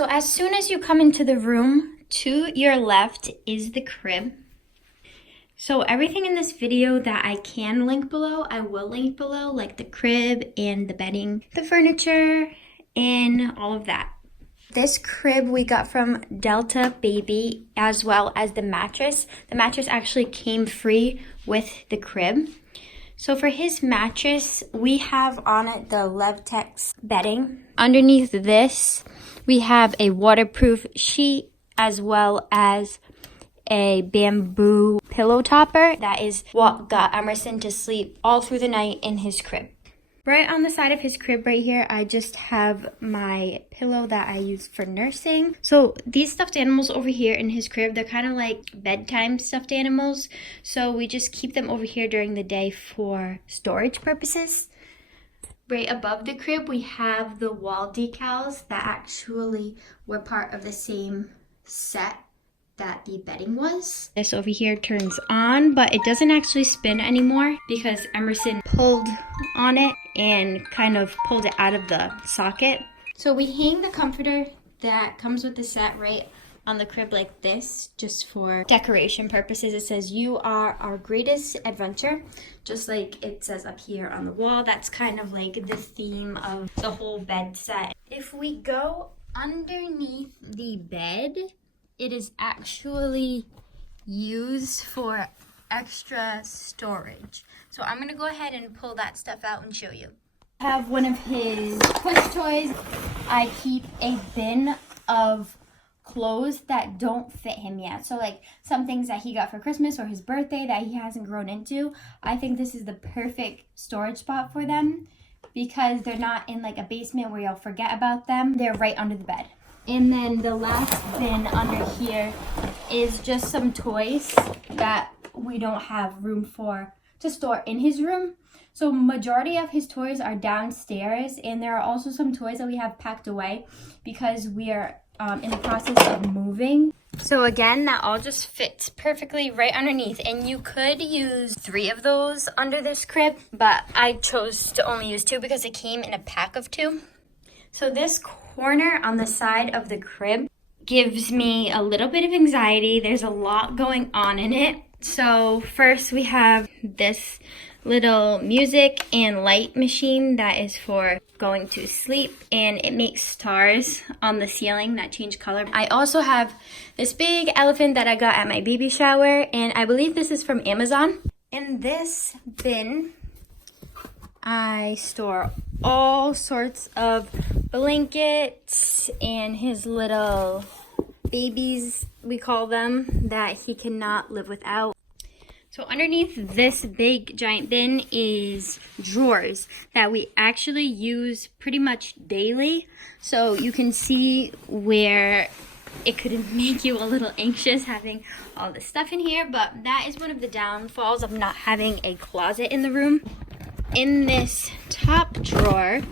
So as soon as you come into the room, to your left is the crib. So everything in this video that I can link below, I will link below, like the crib and the bedding, the furniture, and all of that. This crib we got from Delta Baby, as well as the mattress. The mattress actually came free with the crib. So for his mattress, we have on it the Levtex bedding. Underneath this, we have a waterproof sheet, as well as a bamboo pillow topper. That is what got Emerson to sleep all through the night in his crib. Right on the side of his crib right here, I just have my pillow that I use for nursing. So these stuffed animals over here in his crib, they're kind of like bedtime stuffed animals. So we just keep them over here during the day for storage purposes. Right above the crib, we have the wall decals that actually were part of the same set that the bedding was. This over here turns on, but it doesn't actually spin anymore because Emerson pulled on it and kind of pulled it out of the socket. So we hang the comforter that comes with the set right on the crib like this, just for decoration purposes. It says, "You are our greatest adventure," just like it says up here on the wall. That's kind of like the theme of the whole bed set. If we go underneath the bed, it is actually used for extra storage. So I'm gonna go ahead and pull that stuff out and show you. I have one of his push toys. I keep a bin of clothes that don't fit him yet. So like some things that he got for Christmas or his birthday that he hasn't grown into. I think this is the perfect storage spot for them because they're not in like a basement where you'll forget about them. They're right under the bed. And then the last bin under here is just some toys that we don't have room for to store in his room. So majority of his toys are downstairs, and there are also some toys that we have packed away because we are in the process of moving. So again, that all just fits perfectly right underneath, and you could use 3 of those under this crib, but I chose to only use 2 because it came in a pack of 2. So this corner on the side of the crib gives me a little bit of anxiety. There's a lot going on in it. So first we have this little music and light machine that is for going to sleep, and it makes stars on the ceiling that change color. I also have this big elephant that I got at my baby shower, and I believe this is from Amazon. In this bin, I store all sorts of blankets and his little babies, we call them, that he cannot live without. So underneath this big giant bin is drawers that we actually use pretty much daily. So you can see where it could make you a little anxious having all this stuff in here, but that is one of the downfalls of not having a closet in the room. In this top drawer,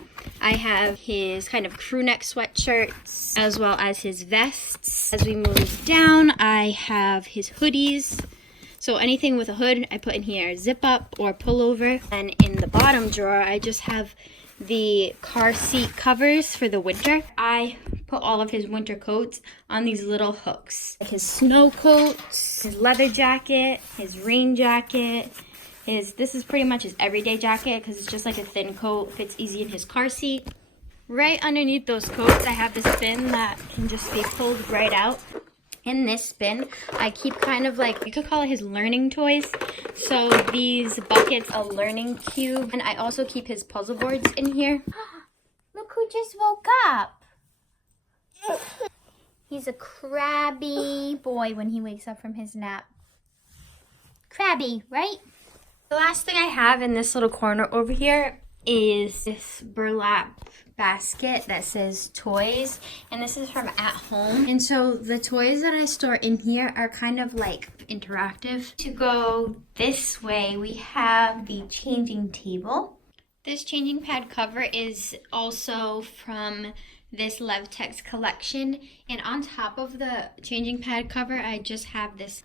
I have his kind of crew neck sweatshirts as well as his vests. As we move down, I have his hoodies. So anything with a hood, I put in here, zip up or pull over. And in the bottom drawer, I just have the car seat covers for the winter. I put all of his winter coats on these little hooks. Like his snow coats, his leather jacket, his rain jacket. This is pretty much his everyday jacket because it's just like a thin coat, fits easy in his car seat. Right underneath those coats, I have this bin that can just be pulled right out. In this bin, I keep kind of like, you could call it his learning toys. So these buckets, a learning cube, and I also keep his puzzle boards in here. Look who just woke up. He's a crabby boy when he wakes up from his nap. Crabby, right? The last thing I have in this little corner over here is this burlap basket that says toys, and this is from At Home. And so the toys that I store in here are kind of like interactive. To go this way, we have the changing table. This changing pad cover is also from this Levtex collection, and on top of the changing pad cover, I just have this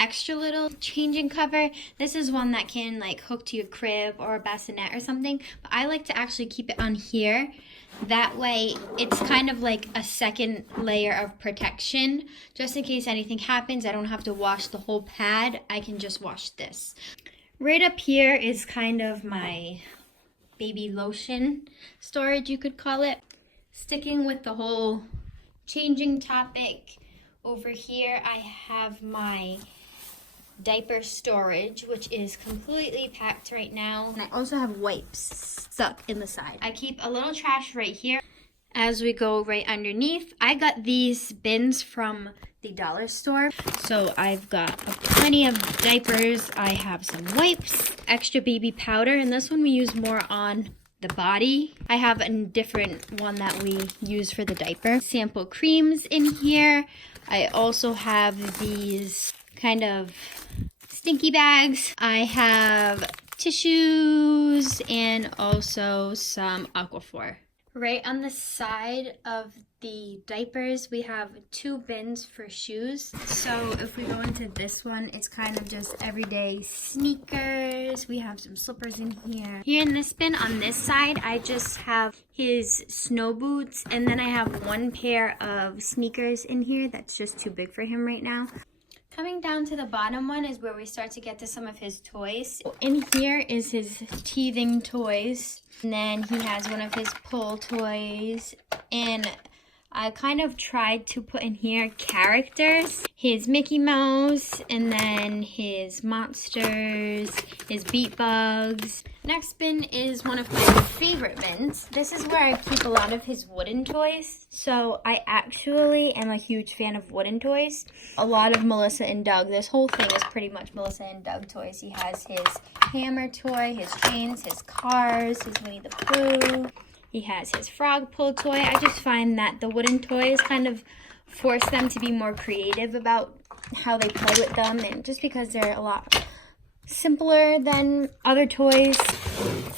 extra little changing cover. This is one that can like hook to your crib or a bassinet or something, but I like to actually keep it on here. That way it's kind of like a second layer of protection. Just in case anything happens, I don't have to wash the whole pad. I can just wash this. Right up here is kind of my baby lotion storage, you could call it. Sticking with the whole changing topic, over here I have my diaper storage, which is completely packed right now. And I also have wipes stuck in the side. I keep a little trash right here. As we go right underneath, I got these bins from the dollar store. So I've got plenty of diapers. I have some wipes, extra baby powder, and this one we use more on the body. I have a different one that we use for the diaper. Sample creams in here. I also have these kind of stinky bags. I have tissues and also some Aquaphor. Right on the side of the diapers, we have 2 bins for shoes. So if we go into this one, it's kind of just everyday sneakers. We have some slippers in here. Here in this bin on this side, I just have his snow boots, and then I have 1 pair of sneakers in here that's just too big for him right now. Coming down to the bottom one is where we start to get to some of his toys. In here is his teething toys. And then he has one of his pull toys. And I kind of tried to put in here characters. His Mickey Mouse, and then his monsters, his beat bugs. Next bin is one of my favorite bins. This is where I keep a lot of his wooden toys. So I actually am a huge fan of wooden toys. A lot of Melissa and Doug. This whole thing is pretty much Melissa and Doug toys. He has his hammer toy, his chains, his cars, his Winnie the Pooh. He has his frog pull toy. I just find that the wooden toys kind of force them to be more creative about how they play with them, and just because they're a lot simpler than other toys.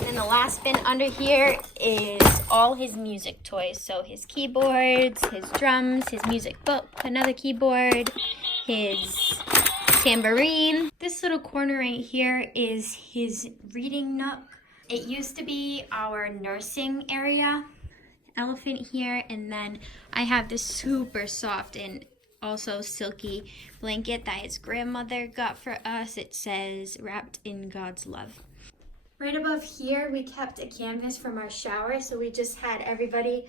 And the last bin under here is all his music toys. So his keyboards, his drums, his music book, another keyboard, his tambourine. This little corner right here is his reading nook. It used to be our nursing area. Elephant here, and then I have this super soft and also silky blanket that his grandmother got for us. It says wrapped in God's love. Right above here we kept a canvas from our shower, so we just had everybody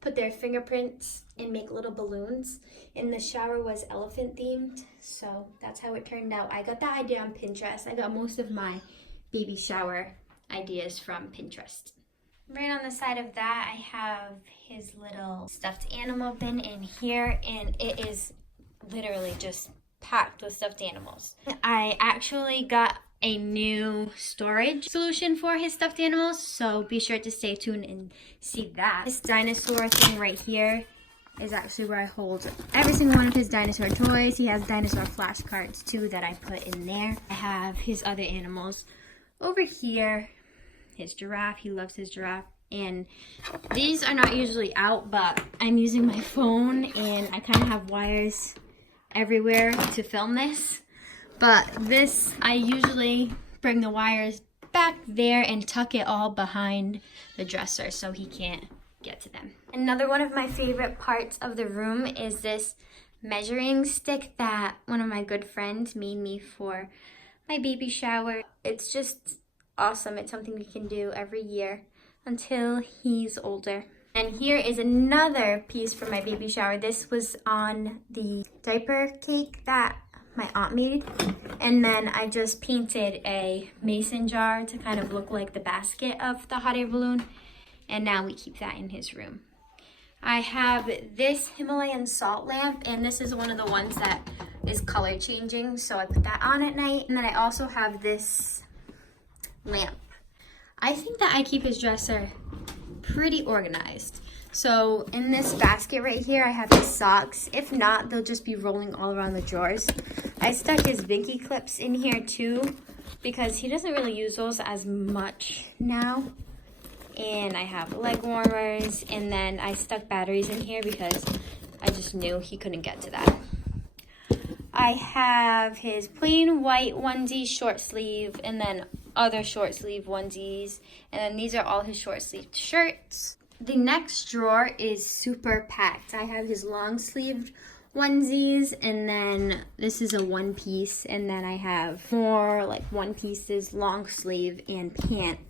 put their fingerprints and make little balloons, and the shower was elephant themed, so that's how it turned out. I got that idea on Pinterest. I got most of my baby shower ideas from Pinterest. Right on the side of that, I have his little stuffed animal bin in here, and it is literally just packed with stuffed animals. I actually got a new storage solution for his stuffed animals, so be sure to stay tuned and see that. This dinosaur thing right here is actually where I hold every single one of his dinosaur toys. He has dinosaur flashcards too that I put in there. I have his other animals over here. His giraffe, he loves his giraffe. And these are not usually out, but I'm using my phone and I kind of have wires everywhere to film this. But this, I usually bring the wires back there and tuck it all behind the dresser so he can't get to them. Another one of my favorite parts of the room is this measuring stick that one of my good friends made me for my baby shower. It's just awesome. It's something we can do every year until he's older. And here is another piece for my baby shower. This was on the diaper cake that my aunt made, and then I just painted a mason jar to kind of look like the basket of the hot air balloon, and now we keep that in his room. I have this Himalayan salt lamp, and this is one of the ones that is color changing, so I put that on at night. And then I also have this lamp. I think that I keep his dresser pretty organized. So in this basket right here, I have his socks. If not, they'll just be rolling all around the drawers. I stuck his Binky clips in here too, because he doesn't really use those as much now. And I have leg warmers, and then I stuck batteries in here because I just knew he couldn't get to that. I have his plain white onesie short sleeve, and then other short sleeve onesies, and then these are all his short sleeved shirts. The next drawer is super packed. I have his long sleeved onesies, and then this is a one piece, and then I have more like one pieces, long sleeve and pant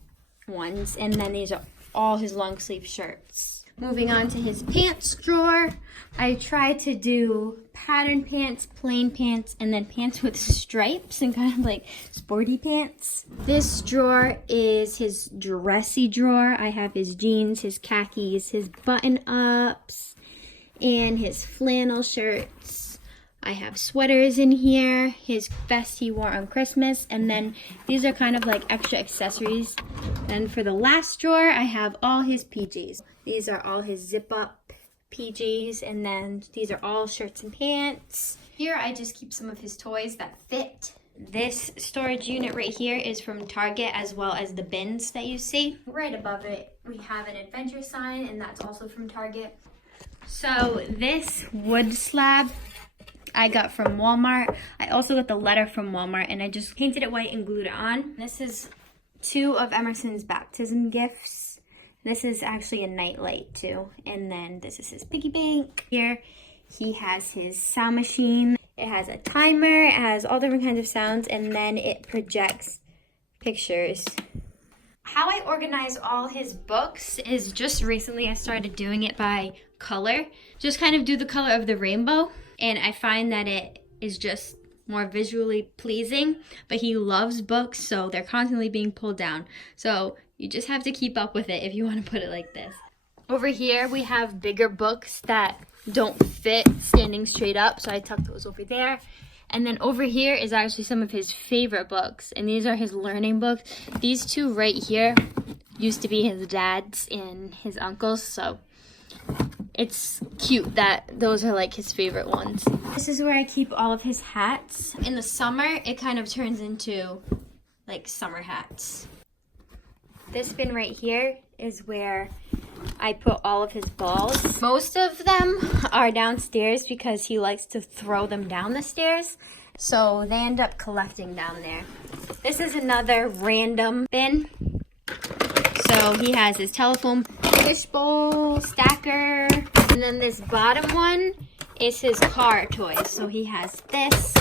ones, and then these are all his long sleeve shirts. Moving on to his pants drawer, I try to do pattern pants, plain pants, and then pants with stripes and kind of like sporty pants. This drawer is his dressy drawer. I have his jeans, his khakis, his button-ups, and his flannel shirts. I have sweaters in here, his vest he wore on Christmas, and then these are kind of like extra accessories. Then for the last drawer, I have all his PJs. These are all his zip-up PJs, and then these are all shirts and pants. Here I just keep some of his toys that fit. This storage unit right here is from Target, as well as the bins that you see. Right above it, we have an adventure sign, and that's also from Target. So this wood slab I got from Walmart. I also got the letter from Walmart, and I just painted it white and glued it on. This is 2 of Emerson's baptism gifts. This is actually a nightlight too. And then this is his piggy bank. Here he has his sound machine. It has a timer, it has all different kinds of sounds, and then it projects pictures. How I organize all his books is just recently I started doing it by color. Just kind of do the color of the rainbow. And I find that it is just more visually pleasing, but he loves books, so they're constantly being pulled down. So you just have to keep up with it if you want to put it like this. Over here, we have bigger books that don't fit standing straight up, so I tuck those over there. And then over here is actually some of his favorite books, and these are his learning books. These 2 right here used to be his dad's and his uncle's, so it's cute that those are like his favorite ones. This is where I keep all of his hats. In the summer, it kind of turns into like summer hats. This bin right here is where I put all of his balls. Most of them are downstairs because he likes to throw them down the stairs. So they end up collecting down there. This is another random bin. So he has his telephone, fishbowl, stacker, and then this bottom one is his car toys. So he has this,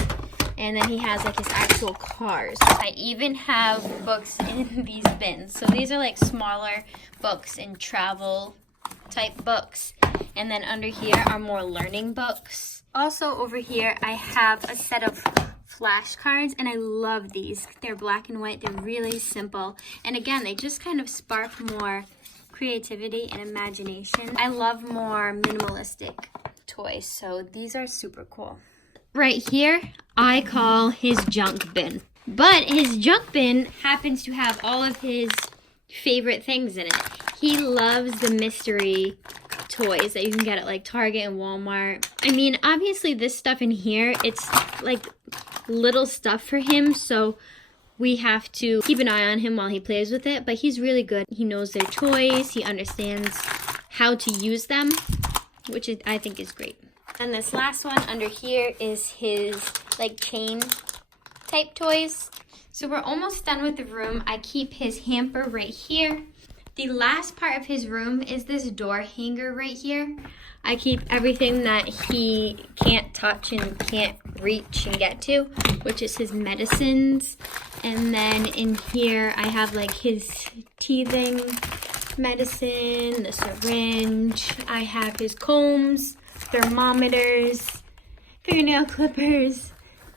and then he has like his actual cars. I even have books in these bins. So these are like smaller books and travel type books. And then under here are more learning books. Also over here, I have a set of flashcards, and I love these. They're black and white. They're really simple. And again, they just kind of spark more creativity and imagination. I love more minimalistic toys, so these are super cool. Right here, I call his junk bin. But his junk bin happens to have all of his favorite things in it. He loves the mystery toys that you can get at like Target and Walmart. I mean, obviously this stuff in here, it's like little stuff for him, so we have to keep an eye on him while he plays with it, but he's really good. He knows their toys, he understands how to use them, which I think is great. And this last one under here is his like chain type toys. So we're almost done with the room. I keep his hamper right here. The last part of his room is this door hanger right here. I keep everything that he can't touch and can't reach and get to, which is his medicines. And then in here I have like his teething medicine, the syringe. I have his combs, thermometers, fingernail clippers.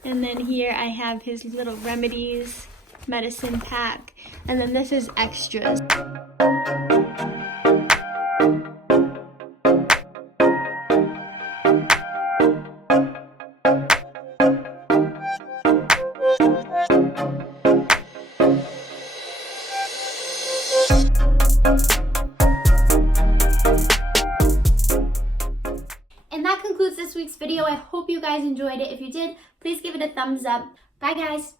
And then here I have his little remedies medicine pack. And then this is extras. And that concludes this week's video. I hope you guys enjoyed it. If you did, please give it a thumbs up. Bye, guys.